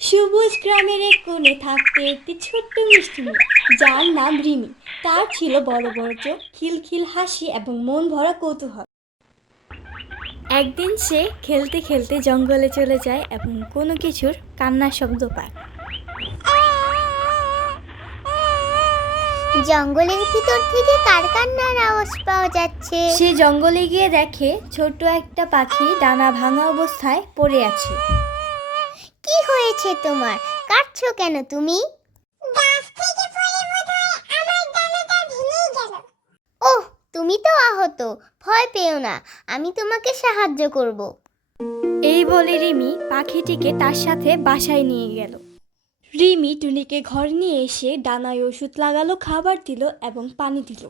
সবুজ গ্রামের এক কোণে থাকতো একটি ছোট্ট মিষ্টি মেয়ে, যার নাম রিমি। তার ছিল বড় বড় চোখ, খিলখিল হাসি এবং মন ভরা কৌতূহল। একদিন সে খেলতে খেলতে জঙ্গলে চলে যায় এবং কোনো কিছুর কান্নার শব্দ পায়। জঙ্গলের ভিতর থেকে কার কান্নার আওয়াজ পাওয়া যাচ্ছে? সে জঙ্গলে গিয়ে দেখে ছোট্ট একটা পাখি ডানা ভাঙা অবস্থায় পড়ে আছে। কি হয়েছে তোমার? কাঁদছো কেন তুমি? ওহ, তুমি তো আহত। ভয় পেও না, আমি তোমাকে সাহায্য করব। এই বলে রিমি পাখিটিকে তার সাথে বাসায় নিয়ে গেল। রিমি টুনিকে ঘর নিয়ে এসে ডানায় ওষুধ লাগালো, খাবার দিল এবং পানি দিল।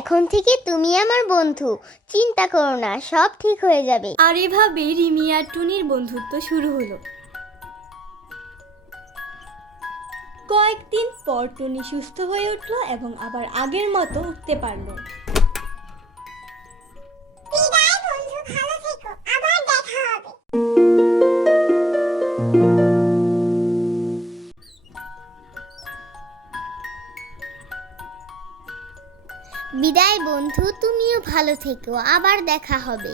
এখন থেকে তুমি আমার বন্ধু, চিন্তা করো না, সব ঠিক হয়ে যাবে। আর এভাবে রিমি আর টুনির বন্ধুত্ব শুরু হলো। কয়েকদিন পর টুনি সুস্থ হয়ে উঠল এবং আবার আগের মতো উঠতে পারল। বিদায় বন্ধু, তুমিও ভালো থেকো, আবার দেখা হবে।